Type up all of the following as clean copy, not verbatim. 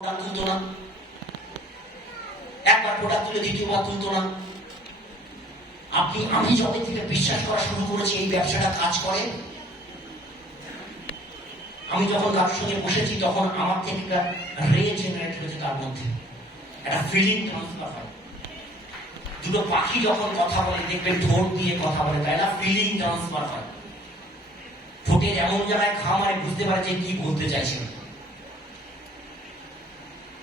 তুলতো না, একবার প্রোডাক্ট তুলে দ্বিতীয়বার তুলতো না। আমি যখন থেকে বিশ্বাস করা শুরু করেছি এই ব্যবসাটা কাজ করে, আমি যখন কারোর সঙ্গে বসেছি তখন আমার থেকে একটা রে জেনারেট হয়েছে, তার মধ্যে একটা ফিলিং ট্রান্সফার হয়। দুটো পাখি যখন কথা বলে দেখবেন ঠোঁট দিয়ে কথা বলে, তাই না? ফিলিং ট্রান্সফার হয়। ঠোঁটের এমন জায়গায় ঘা মারে বুঝতে পারে যে কি বলতে চাইছেন।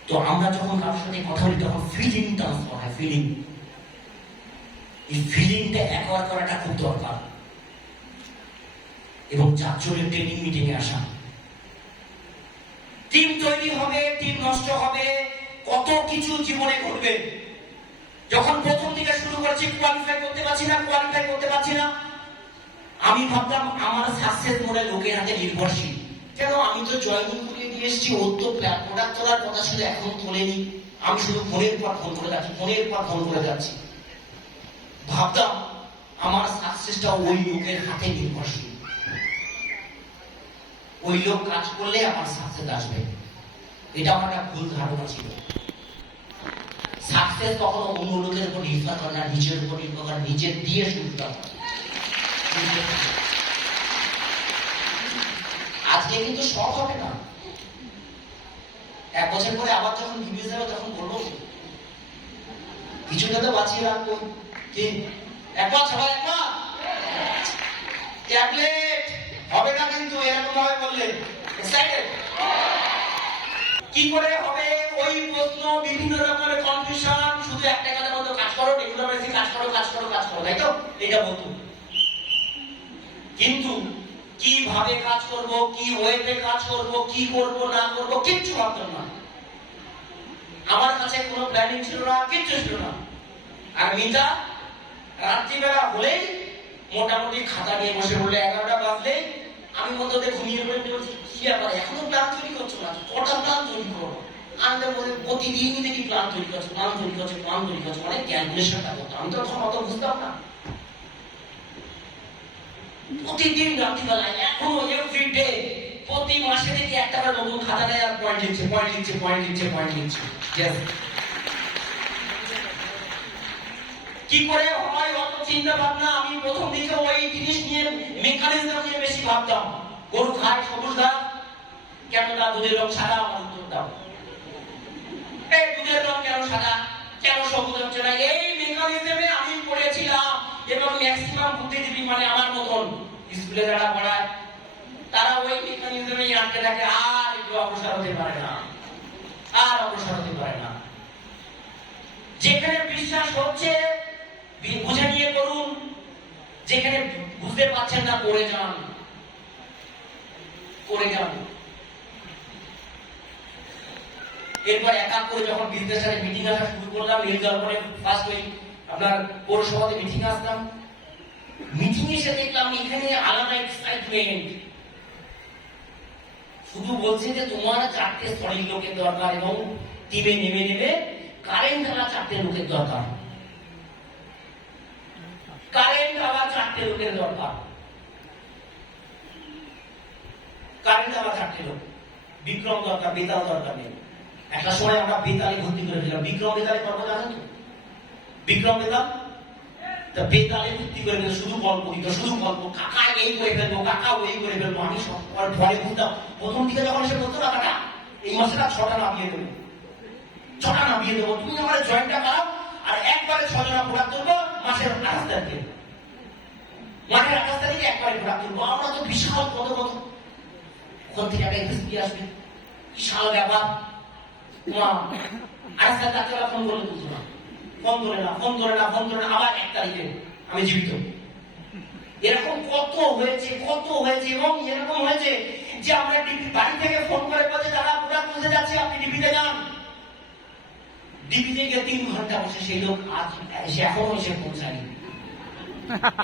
তো আমরা যখন কারোর সাথে কথা বলি তখন ফিলিং ট্রান্সফার হয়, ফিলিং। এই ফিলিংটা অ্যাকোয়ার করাটা খুব দরকার। এবং যার জন্য ট্রেনিং মিটিং এ আসা, টিম তৈরি হবে, টিম নষ্ট হবে, কত কিছু জীবনে ঘটবে। যখন প্রথম দিকে শুরু করেছি কোয়ালিফাই করতে পারছি না, আমি ভাবতাম আমার সাকসেস মনে লোকের হাতে নির্ভরশীল। কেন? আমি তো জয়নিং করিয়ে দিয়ে এসেছি, ওর তো প্রোডাক্ট তোলার কথা ছিল, এখন তোলেনি। আমি শুধু ফোনের পর ফোন করে যাচ্ছি। ভাবতাম আমার সাকসেসটা ওই লোকের হাতে নির্ভরশীল, ওই লোক কাজ করলে আমার সাকসেস আসবে। এটা আমার একটা ভুল ধারণা ছিল। সাকসেস কখনো অন্য লোকের উপর নির্ভর করে না, নিজের উপর নির্ভর করে, নিজের দিয়ে শুরু করতে হয়। আজকে কিন্তু সব হবে না, এক বছর পরে আবার যখন বিবিএস হবে তখন বলবো কিছুটা তো বাঁচিয়ে রাখবো। কি একবার সবাই একবার ট্যাবলেট হবে না কিন্তু এরকম ভাবে বললে এক্সাইটেড কি করে হবে? ওই প্রশ্ন, বিভিন্ন রকমের কনফিউশন, শুধু একটা কথা বলতো কাজ করো, রেগুলার বেসিস কাজ করো, তাই তো? এটা বলতো। কিন্তু কিভাবে কাজ করব, কি ওয়েতে কাজ করব, কি করব না করব কিচ্ছু ভাবতাম না। আমার কাছে কোনো প্ল্যানিং ছিল না, কিচ্ছু ছিল না। আর মিতা রাত্রিবেলা হলেই মোটামুটি খাতা নিয়ে বসে পড়লে, 11টা বাজলে আমি মধ্যে ঘুমিয়ে পড়ে বলছি কি ব্যাপার, এখনো প্ল্যান তৈরি করছো না? কটা প্ল্যান তৈরি করো? আমাদের মধ্যে প্রতিদিনই দেখি প্ল্যান তৈরি করছো, অনেক ক্যালকুলেশনটা করতো। আমি তো তখন অত বুঝতাম না। প্রতিদিন রাত্রিবেলায়, এখনো এভরিডে, প্রতি মাসে দেখি একটা করে নতুন খাতা নেয় আর পয়েন্ট লিখছে। কি করে হয় অত চিন্তা ভাবনা। আমি প্রথম দিকে ওই জিনিস নিয়ে, মেকানিজম নিয়ে বেশি ভাবতাম। গরু খায় সবুজ ঘাস, কেন না দুধের রং সাদা? আমার উত্তর দাও। এই দুধের রং কেন সাদা, কেন সবুজ হচ্ছে না? এই মেকানিজমে আমি পড়েছিলাম। এবং ম্যাক্সিমাম বুদ্ধিজীবী মানে আমার মতন স্কুলে যারা পড়ায় তারা ওই মেকানিজমেই আটকে থাকে, আর একটু অগ্রসর হতে পারে না। যেখানে বিশ্বাস হচ্ছে বুঝে নিয়ে করুন, যেখানে বুঝতে পারছেন না করে যান। এরপর একা করে যখন বিজনেস সাথে মিটিং আসা শুরু করলাম, তারপরে ফার্স্ট ওই আপনার পৌরসভাতে মিটিং আসলাম। মিটিং এসে দেখলাম এখানে আলাদা এক্সাইটমেন্ট। শুধু বলছে যে তোমার 4টে সলিড লোকের দরকার এবং টিমে নেমে কারেন্ট আলা 4টে লোকের দরকার। কারেন্ট আলা 4টে লোক, বিক্রম দরকার, বেতাল দরকার নেই। একটা সময় আমরা বেতালে ভর্তি করে দিলাম। বিক্রম বেতালে গল্প জানেন তো? বিক্রম বেতাল বেতালে ভর্তি করে দিল, শুধু গল্প দিত, কাকা এই করে ফেলবো, কাকা ওই করে ফেলবো। আমি সব ভয়ে বুঝতাম। প্রথম দিকে যখন এসে বলতো না, কাকা এই মাসেটা 6টা নামিয়ে দেবো, তুমি আমার জয়েন্টটা করাও, আর একবারে 6 জনা প্রোডাক্ট তুলবো মাসের 28 তারিখে। মাসের 28 তারিখে একবারে প্রোডাক্ট তুলবো। আমরা তো বিশাল কত ওখান থেকে একটা এসপি আসবে, বিশাল ব্যাপার। 28 তারিখে ফোন করলে বুঝতো না, ফোন ধরে না, আবার 1 তারিখে আমি জীবিত। এরকম কত হয়েছে। এবং এরকম হয়েছে যে আমরা বাড়ি থেকে ফোন করে বলছে যারা প্রোডাক্ট তুলতে যাচ্ছে আপনি ডিবিতে যান। ডিবিতে গিয়ে 3 ঘন্টা বসে সেই লোক আজ এখনো এসে পৌঁছায়নি,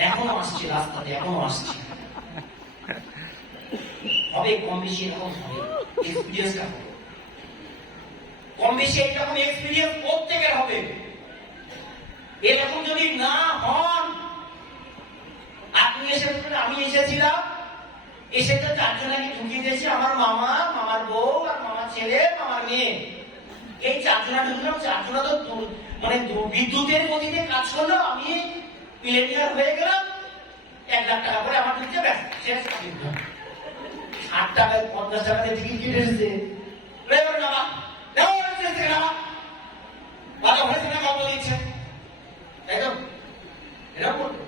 এখনো আসছে রাস্তাতে, হবে কম বেশি এরকম হবে। এক্সপিরিয়েন্সটা হবে কম বেশি, এইরকম এক্সপিরিয়েন্স প্রত্যেকের হবে। এরকম যদি না হন, আপনি আমি এসেছিলাম, এসে তো 4 জনাকে ঢুকিয়ে দিয়েছি, আমার মামা, মামার বউ আর মামার ছেলে, মামার মেয়ে। এই 4 জনা ঢুকলাম, 4 জনা তো মানে বিদ্যুতের গতিতে কাজ করলো, আমি মিলেনিয়ার হয়ে গেলাম, 1 লাখ টাকা করে আমার ঢুকছে, ব্যাস শেষ। 60 টাকায় 50 টাকাতে টিকিট কেটে এসেছে, ভালো হয়েছে না কত দিচ্ছে, তাই তো? এরকম করবে।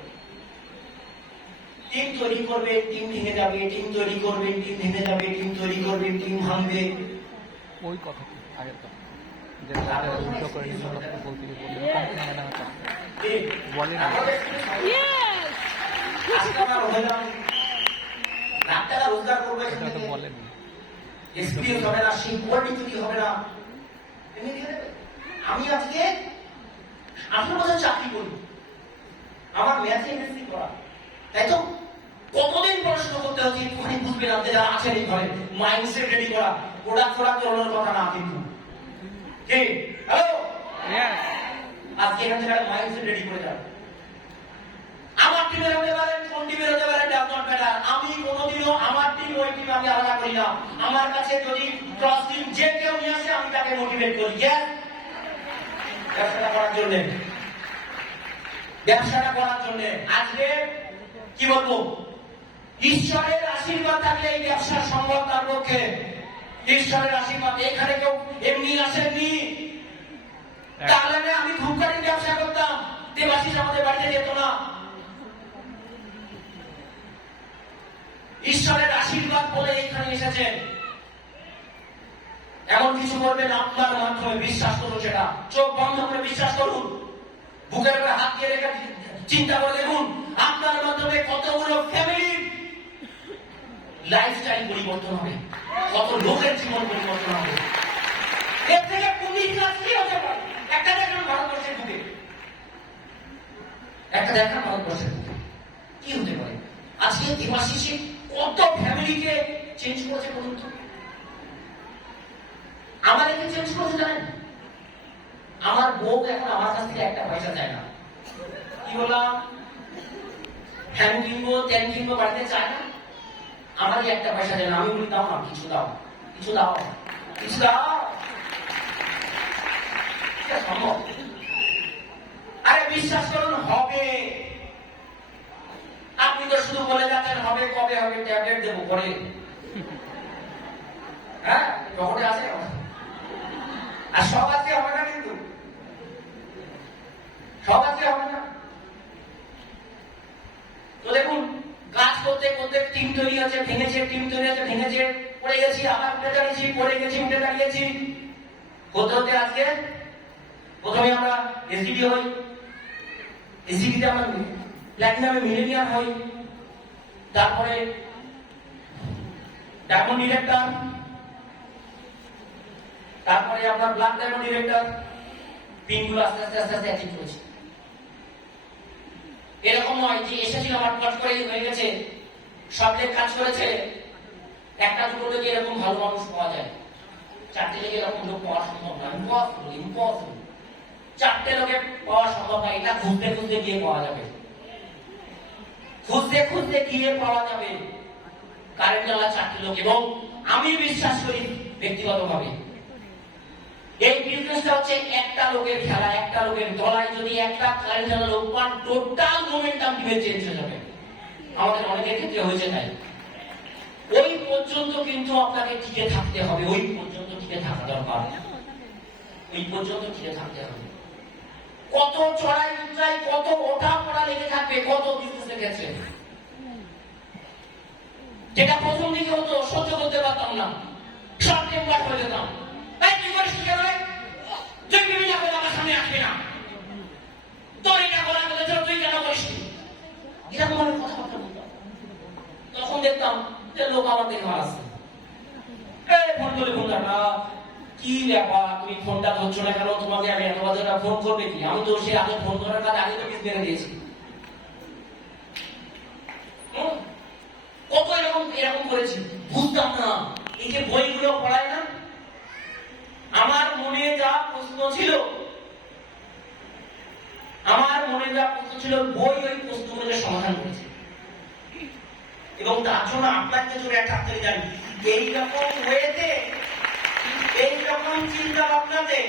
টিম তৈরি করবে, টিম ভেঙে যাবে, টিম তৈরি করবে, টিম ভেঙে যাবে, টিম তৈরি করবে, টিম ভাঙবে। ওই কথা আগের কথা উল্টো করে বলতে বলেন লাখ টাকা রোজগার করবে, বলেন এক্সপিরিয়েন্স হবে না, সেই কোয়ালিটি তৈরি হবে না। আমি আজকে 18 বছর চাকরি করি, আমার ম্যাথে এমএসসি করা, তাই তো? কতদিন পড়াশোনা করতে হচ্ছে একটুখানি বুঝবেন আপনি যারা আছেন এই ঘরে। মাইন্ডসেট রেডি করা, প্রোডাক্ট করানোর কথা না কিন্তু। কে হ্যালো, আজকে এখান থেকে মাইন্ডসেট রেডি করে যান। আমার টিমের হতে পারেন, কোন টিমের হতে পারেন, ডাজ নট ম্যাটার। আমি কোনোদিনও আমার টিম ওই টিম আমি আলাদা করি না। আমার কাছে যদি ক্রস টিম যে কেউ নিয়ে আসে আমি তাকে মোটিভেট করি। ব্যবসাটা করার জন্য, ব্যবসাটা করার জন্য আজকে কি বলবো, ঈশ্বরের আশীর্বাদ থাকলে এই ব্যবসা সম্ভব তার পক্ষে। ঈশ্বরের আশীর্বাদ, এখানে কেউ এমনি আসেননি। তাহলে আমি ধূপকাঠির ব্যবসা করতাম, দেবাশিস আমাদের বাড়িতে যেত না। ঈশ্বরের আশীর্বাদ বলে এখানে এসেছেন। এমন কিছু করবেন আপনার মাধ্যমে, বিশ্বাস করুন, সেটা চোখ বন্ধ করে বিশ্বাস করুন, বুকের উপরে হাত দিয়ে রেখে চিন্তা করে দেখুন, আপনার মাধ্যমে কতগুলো ফ্যামিলির লাইফস্টাইল পরিবর্তন হবে, কত লোকের জীবন পরিবর্তন হবে। এর থেকে পুণ্যি কাজ কি হতে পারে? একটা দেখুন ভারতবর্ষের বুকে, একটা দেখান ভারতবর্ষের বুকে কি হতে পারে। আজকে দেবাশিসে কত ফ্যামিলিকে চেঞ্জ করেছে বলুন তো। আমাদেরকে চেঞ্জ করেছে জানেন? আমার বউ এখন আমার কাছ থেকে একটা পয়সা চায় না। কি বললাম? ফ্যান কিনবো, তেল কিনবো, বাড়িতে চায় না। আমারই একটা পয়সা চায় না। আমি বলি দাও না, কিছু দাও, কিছু দাও, কিছু দাও। সম্ভব? আরে বিশ্বাস করুন, হবে। আপনি তো শুধু বলে যাচ্ছেন হবে, কবে হবে, ট্যাবলেট দেবো পরে। হ্যাঁ, পকেটে আছে, আর সব আজকে হবে না, কিন্তু সব আজকে হবে না। তো দেখুন, কাজ করতে করতে টিম তৈরি আছে, ভেঙেছে, টিম তৈরি আছে, ভেঙেছে, পড়ে গেছি, আবার উঠে দাঁড়িয়েছি, পড়ে গেছি, উঠে দাঁড়িয়েছি। হতে হতে আজকে প্রথমে আমরা এসডিপি হই, এসডিপিতে আমরা প্ল্যাটিনামে মিলেনিয়ার হই, তারপরে ডায়মন্ড ডিরেক্টর, তারপরে আমরা ব্ল্যাক ডায়মন্ড ডিরেক্টর। পিনগুলো আস্তে আস্তে আস্তে আস্তে অ্যাচিভ করেছি। এরকম নয় যে এসেছিল আমার পট করে হয়ে গেছে, সব লেগ কাজ করেছে। একটা দুটো লেগে এরকম ভালো মানুষ পাওয়া যায়, 4টে লেগে এরকম লোক পাওয়া সম্ভব না। Impossible, impossible. 4টে লোকে পাওয়া সম্ভব না। এটা খুঁজতে খুঁজতে গিয়ে পাওয়া যাবে, খুঁজতে খুঁজতে গিয়ে পাওয়া যাবে। কারেন্ট চালা 4টে লোক। এবং আমি বিশ্বাস করি ব্যক্তিগতভাবে এই বিজনেসটা হচ্ছে একটা লোকের খেলা, একটা লোকের দলায়। যদি একটা কারেন্ট চালা লোক পান, টোটাল মোমেন্টাম টিমে চেঞ্জ হয়ে যাবে। আমাদের অনেকের ক্ষেত্রে হয়েছে তাই। ওই পর্যন্ত কিন্তু আপনাকে টিকে থাকতে হবে, ওই পর্যন্ত টিকে থাকা দরকার, ওই পর্যন্ত টিকে থাকতে হবে। কত চড়াই উচ্চাই, কত ওঠা পড়া লেগে থাকবে, কত বিজনেসের ক্ষেত্রে। যেটা প্রথম দিকে হতো সহ্য করতে পারতাম না, শর্ট টেম্পার হয়ে যেতাম। তাই কি করিস কেন? তুই বিভিন্ন করে আমার সামনে আসবি না, তোর এটা করা বলেছ, তুই কেন করিস? এরকম ভাবে কথাবার্তা বলতাম। তখন দেখতাম যে লোক আমার দেখে আসছে, ফোন করে ফোনটা, কি ব্যাপার তুমি ফোনটা ধরছো না কেন? তোমাকে আমি এত বাজে ফোন করবে কি? আমি তো সে আগে ফোন করার কাজ আগে তো মিস মেরে দিয়েছি। কত এরকম এরকম করেছি, বুঝতাম না। এই যে বইগুলো পড়ায় না, আমার মনে যা প্রশ্ন ছিল, আমার মনে যা প্রশ্ন ছিল, বই ওই প্রশ্নগুলোকে সমাধান করেছে। এবং তার জন্য আপনাকে যদি একটা জানি, এইরকম ওয়েতে, এইরকম চিন্তা ভাবনাতে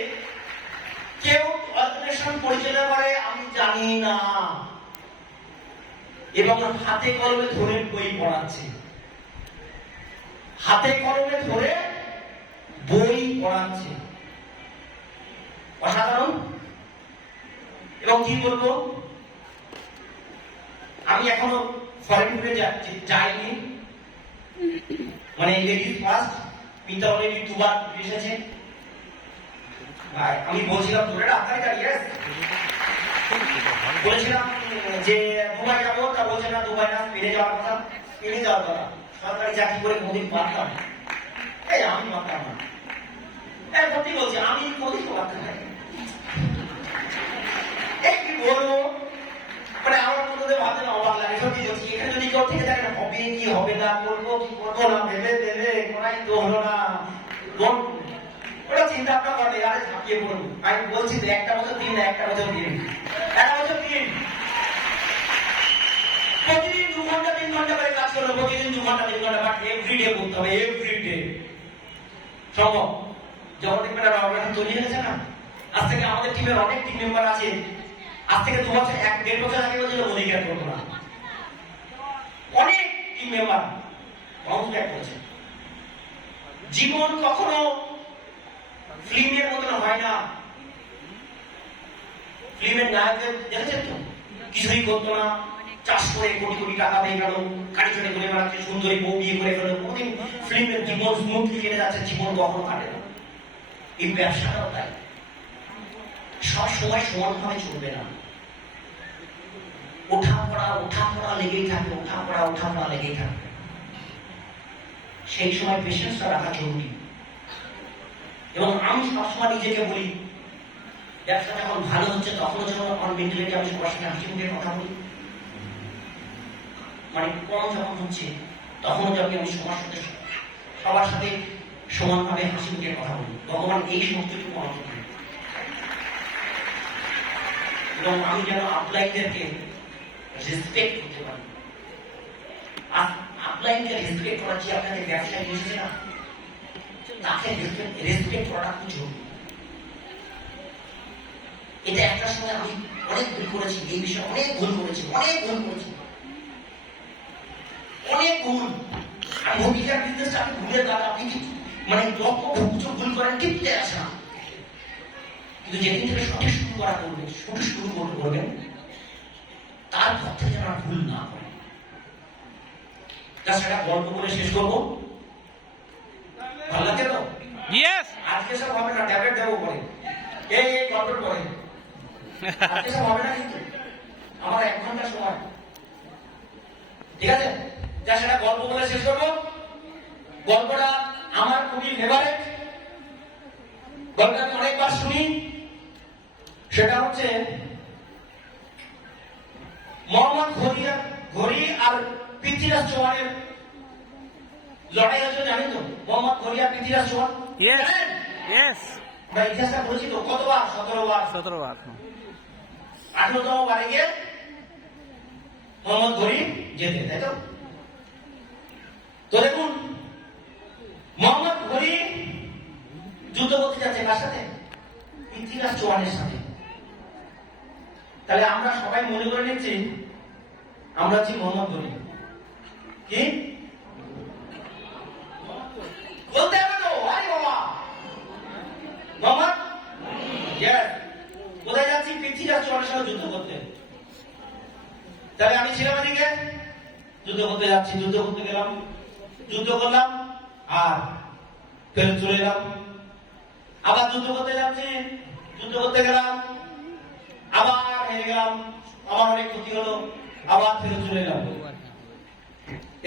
কেউ অর্গানাইজেশন পরিচালনা করে আমি জানি না, এবং হাতে কলমে ধরে বই পড়াচ্ছে, হাতে কলমে ধরে বই পড়াচ্ছে, অসাধারণ। এবং কি বলবো, আমি এখনো ফরেন ট্যুরে যাইনি, মানে লেডিস ফার্স্ট, মিতা অলরেডি 2 বার এসেছে। আমি বলছিলাম ধরে আপনার বলেছিলাম যে দুবাই যাবো, তা বলছে না দুবাই না, স্পেনে যাওয়ার কথা, স্পেনে যাওয়ার কথা। সরকারি চাকরি করে কোনদিন পারতাম, এই আমি পারতাম না, সত্যি বলছি আমি কোনদিন পারতাম না। কি বলবো, মানে আমার মধ্যে ভাবতে না অবাক লাগে, সত্যি বলছি। এখানে যদি কেউ থেকে থাকে হবে কি হবে না, করবো কি করবো না, ভেবে ভেবে কোনাই তো হলো না, ওরা চিন্তা ভাবনা করে আরে ঝাঁপিয়ে পড়বো। আমি বলছি যে 1টা বছর দিন না, 1টা বছর দিন, 1 বছর দিন, প্রতিদিন 2 ঘন্টা 3 ঘন্টা করে কাজ করবো, প্রতিদিন 2 ঘন্টা 3 ঘন্টা, বাট এভরিডে করতে হবে, এভরিডে সম্ভব। যখন দেখবেন অর্গানাইজেশন তৈরি হয়েছে না, আজ থেকে আমাদের টিমের অনেক টিম মেম্বার আছে, আজ থেকে 2 বছর 1-1.5 বছর আগে বলছিল অধিকার করবো না, অনেক টিম মেম্বার বাউন্স ব্যাক করেছে। জীবন কখনো ফিল্মের মতন হয় না। ফিল্মের নায়কদের দেখেছেন তো, কিছুই করতো না, চাষ করে কোটি কোটি টাকা পেয়ে গেল, গাড়ি চড়ে ঘুরে বেড়াচ্ছে, সুন্দরী বউ বিয়ে করে ফেলো, কোনদিন ফিল্মের জীবন স্মুথলি কেটে যাচ্ছে, জীবন কখনো কাটে না। এই ব্যবসাটাও তাই, সব সময় সমানভাবে চলবে না, ওঠা পড়া লেগেই থাকবে, ওঠা পড়া লেগেই থাকবে। সেই সময় পেশেন্সটা রাখা জরুরি। এবং আমি সবসময় নিজেকে বলি, ব্যবসা যখন ভালো হচ্ছে তখনও যখন আমার মেন্টালিটি আমি সবার সাথে হাসি মুখে কথা বলি, মানে কম যখন হচ্ছে তখনও যখন আমি সবার সাথে সমানভাবে হাসি মুখে কথা বলি। ভগবান এই শক্তিটুকু আমাকে দেন, এবং আমি যেন আপলাইনদেরকে রেসপেক্ট করতে পারি। আপলাইনকে রেসপেক্ট করা, যে আপনাকে ব্যবসায় বসেছে না, তাকে রেসপেক্ট করাটা খুব জরুরি। এটা একটা সময় আমি অনেক ভুল করেছি, এই বিষয়ে অনেক ভুল করেছি, অনেক ভুল। আমি ভূমিকার বিজনেসটা আমি ভুলের দাদা, আপনি কি মানে যত ভুল করেন কিনতে আসে না, কিন্তু যেদিন থেকে সঠিক শুরু করবেন, তারপর থেকে যেন ভুল না করে। সেটা গল্প করে শেষ করবো, ভালো লাগে তো? আজকে সব হবে না, ট্যাবলেট দেবো পরে, এই গল্পের পরে, আজকে সব হবে না, কিন্তু আমার 1 ঘন্টা সময়, ঠিক আছে? সেটা গল্প বলে শেষ করবো। গল্পটা আমার খুবই ফেভারিট, গল্পটা আমি অনেকবার শুনি। সেটা হচ্ছে মোহাম্মদ ঘড়ি আর পৃথ্বীরাজ চৌহানের লড়াই হয়েছে, জানি তো? মোহাম্মদ ঘড়ি আর পৃথ্বীরাজ চৌহান, ইতিহাসটা বলেছি তো, কতবার? 17 বার। 18তম বারে গিয়ে মোহাম্মদ ঘড়ি জেতে, তাই তো? তো দেখুন, মোহাম্মদ ঘড়ি যুদ্ধ করতে যাচ্ছে কার সাথে? পৃথ্বীরাজ চৌহানের সাথে। তাহলে আমরা সবাই মনে করে নিচ্ছি আমরা হচ্ছি মোহাম্মদ ঘড়ি। কি বলতে হবে তো? আরে বাবা, মোহাম্মদ কোথায় যাচ্ছি? পৃথ্বীরাজ চৌহানের সাথে যুদ্ধ করতে। তাহলে আমি ছিলাম এদিকে, যুদ্ধ করতে যাচ্ছি, যুদ্ধ করতে গেলাম, যুদ্ধ করলাম, আর ফেরত চলে এলাম। আবার যুদ্ধ করতে যাচ্ছি, যুদ্ধ করতে গেলাম, আবার হেরে গেলাম, আমার অনেক ক্ষতি হলো, আবার ফেরত চলে এলাম।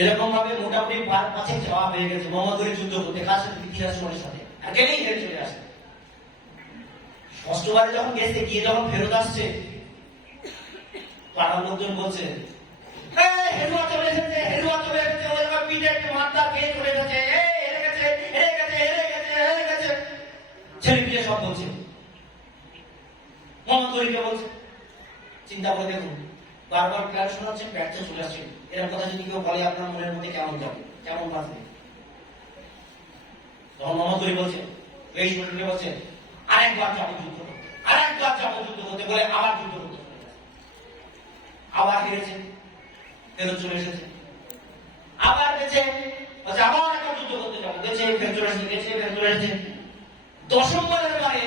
এরকম ভাবে মোটামুটি 5 যাওয়া হয়ে গেছে মোহাম্মদ ঘড়ি যুদ্ধ করতে, কার সাথে? পৃথ্বীরাজ চৌহানের সাথে। আর গেলেই হেরে চলে আসে। 6ষ্ঠবারে যখন গেছে, গিয়ে যখন ফেরত আসছে, পাড়ার লোকজন বলছে হেরুয়া চলে এসেছে, ওই পিঠে একটু মারটা খেয়ে চলে এসেছে, হেরে গেছে। ছেলে পিঠে সব বলছে, মোহাম্মদ ঘড়িকে বলছে। চিন্তা করে দেখুন, বারবার প্ল্যান শোনাচ্ছে, ব্যর্থ চলে আসছে। এরকম কথা যদি কেউ বলে, আপনার মনের মধ্যে কেমন যাবে, কেমন বাঁচবে? তখন মোহাম্মদ ঘড়ি বলছে, এই শুনে বলছে, আরেকবার যাবো যুদ্ধ করতে, আরেকবার যাবো যুদ্ধ করতে বলে আবার যুদ্ধ করতে চলে গেছে। আবার হেরেছে, ফেরত চলে এসেছে। আবার গেছে, বলছে আবার একটা যুদ্ধ করতে যাবো, গেছে ফেরত চলে এসেছে, গেছে ফেরত চলে এসেছে। 10ম বারের বারে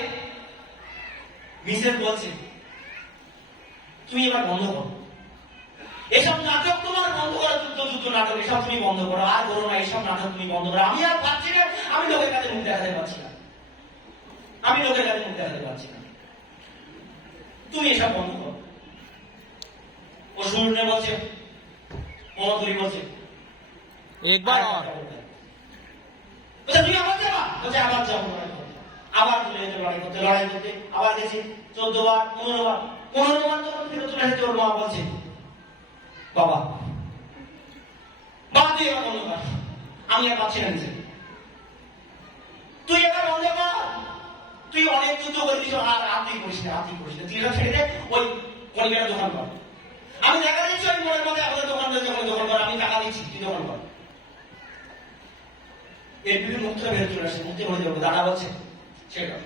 মিসেস বলছে তুমি এবার বন্ধ করো, এসব নাটক তোমার বন্ধ করো, যুদ্ধ যুদ্ধ নাটক এসব তুমি বন্ধ করো, আর করো না এইসব নাটক তুমি বন্ধ করো। আমি আর পারছি না, আমি লোকের কাছে মুখ দেখাতে পারছি না, আমি লোকের কাছে মুখ দেখাতে পারছি না, তুমি এসব বন্ধ করো। ও শুনে বলছে, মমতুরি বলছে একবার তুমি আবার যাবা, বলছে আবার যাবো লড়াই করতে, আবার চলে যেতে লড়াই করতে, আবার গেছে 14 বার 15 বার 15 বার যখন ফেরত চলে এসেছে, ওর মা বলছে বাবা বাবা তুই এবার বন্ধ কর, আমি আর পাচ্ছি না নিজে, তুই এবার বন্ধ কর, তুই অনেক যুদ্ধ করেছিস আর তুই করিস না, তুই এসব ছেড়ে দে, ওই পরিবারের দোকান কর, আমি টাকা দিচ্ছি, ওই মোড়ের মধ্যে আমাদের দোকান রয়েছে, ওখানে দোকান কর, আমি টাকা দিচ্ছি, তুই দোকান কর। এর বিভিন্ন মুক্ত বের চলে আসে, মুক্তি হয়ে যাবে। দাদা বলছে সেটা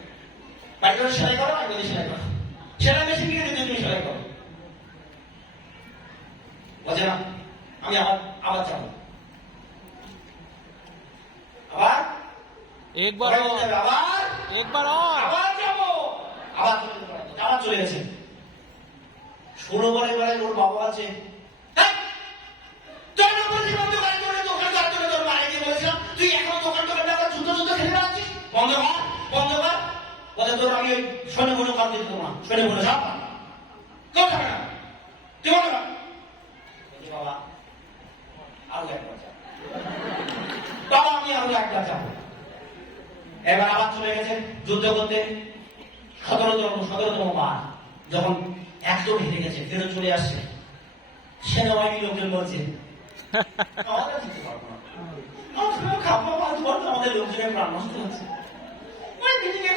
বাড়ি করে সেলাই করো, আমি বলি সেলাই করো, সেলাই মেশিন কিনে দিতে তুমি সেলাই করো, বলছে না আমি আবার যাবো, আবার একবার একবার আবার যাবো, আবার চলে গেছে। 16 বারের বেলায় ওর বাবা আছে তুই এখন দোকান যুদ্ধ খেলে বেড়াচ্ছিস, বন্ধ কর, বলে তোর আমি ওই সৈন্য বলে কাজ দিতে দেবো না, সৈন্য বলে সব কেউ থাকবে না, তুই বন্ধ কর। বাবা আরো একবার যাবো, বাবা আমি আরো একবার যাবো। এবার আবার চলে গেছে যুদ্ধ করতে, 17তম বার যখন একদম হেরে গেছে, ফেরত চলে আসছে, সেনাবাহিনী লোকজন বলছে আমাদের জিততে পারবো না, আমাদের লোকজনের প্রাণ নষ্ট হচ্ছে,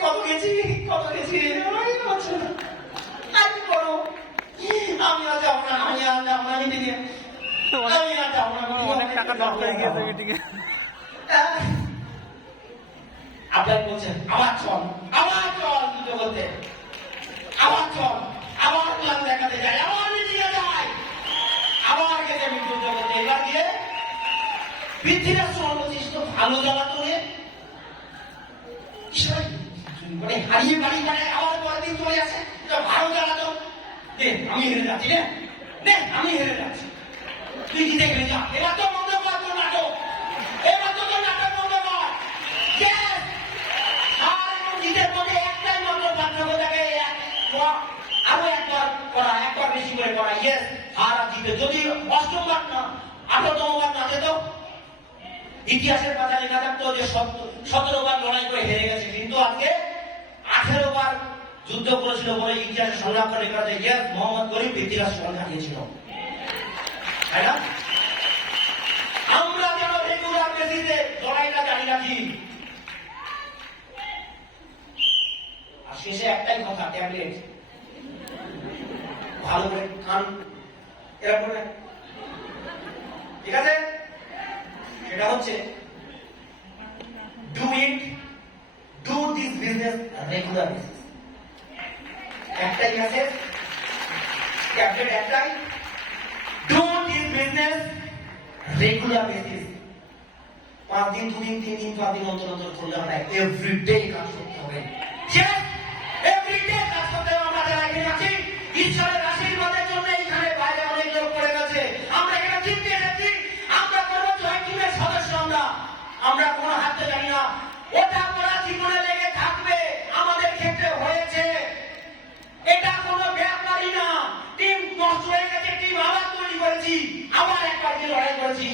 কত গেছি আমি আর যাবো না, আমি আর যাবো না মিটিংয়ে, আমি আর যাবো না, অনেক টাকা নষ্ট হয়ে গেছে মিটিংয়ে। আপনার বলছেন আবার চল যুদ্ধ করতে, আবার চল, আবার প্ল্যান দেখাতে যাই, আবার মিটিংয়ে যাই, আবার গেছে আমি যুদ্ধ করতে। এবার গিয়ে পৃথিবীর সর্বশিষ তো ভালো জ্বালাতো রে, মানে হারিয়ে বাড়ি বাড়ায়, আবার পরের দিন চলে আসে ভালো জ্বালাতো, আমি হেরে যাচ্ছি রে, আমি হেরে যাচ্ছি, তুই জিতে গেলে যা, এবার তো বন্ধ কর তোর নাটক, এবার তো তোর নাটক বন্ধ কর। আর জিতের মধ্যে একটাই মাত্র পার্থক্য থাকে, আরো একবার বেশি করে করা, ইয়েস হার আর জিতে, যদি 8ম বার না 18তম বার না যেত, ইতিহাসের পাতা লেখা থাকতো যে 17 বার লড়াই করে হেরে গেছে, কিন্তু আজকে 18 বার যুদ্ধ করেছিল বলে ইতিহাসে সংরক্ষণ লেখা আছে, ইয়েস মোহাম্মদ গরিব ইতিহাস সংখ্যা দিয়েছিল, তাই না? আমরা যেন রেগুলার বেসিসে লড়াইটা জানি রাখি। আর শেষে একটাই কথা, ট্যাবলেট ভালো করে খান, এরকম করে, ঠিক আছে? সেটা হচ্ছে do this business regular basis। একটাই মেসেজ, ট্যাবলেট একটাই, do this business regular basis। 5 দিন 2 দিন 3 দিন 5 দিন অন্তর করলে হবে না, এভরিডে কাজ করতে হবে, এভরিডে কাজ করতে হবে। আমরা যারা এখানে আছি, ঈশ্বরের আশীর্বাদের জন্য এখানে বাইরে অনেক লোক পড়ে গেছে, আমরা এখানে জিততে এসেছি, আমরা কোনো জয় টিমের সদস্য, আমরা কোনো হাতে জানি না, ওটা করা জীবনে লেগে থাকবে, আমাদের ক্ষেত্রে হয়েছে, এটা কোনো ব্যাপারই না, টিম নষ্ট হয়ে গেছে, টিম আবার তৈরি করেছি, আবার একবার লড়াই করেছি,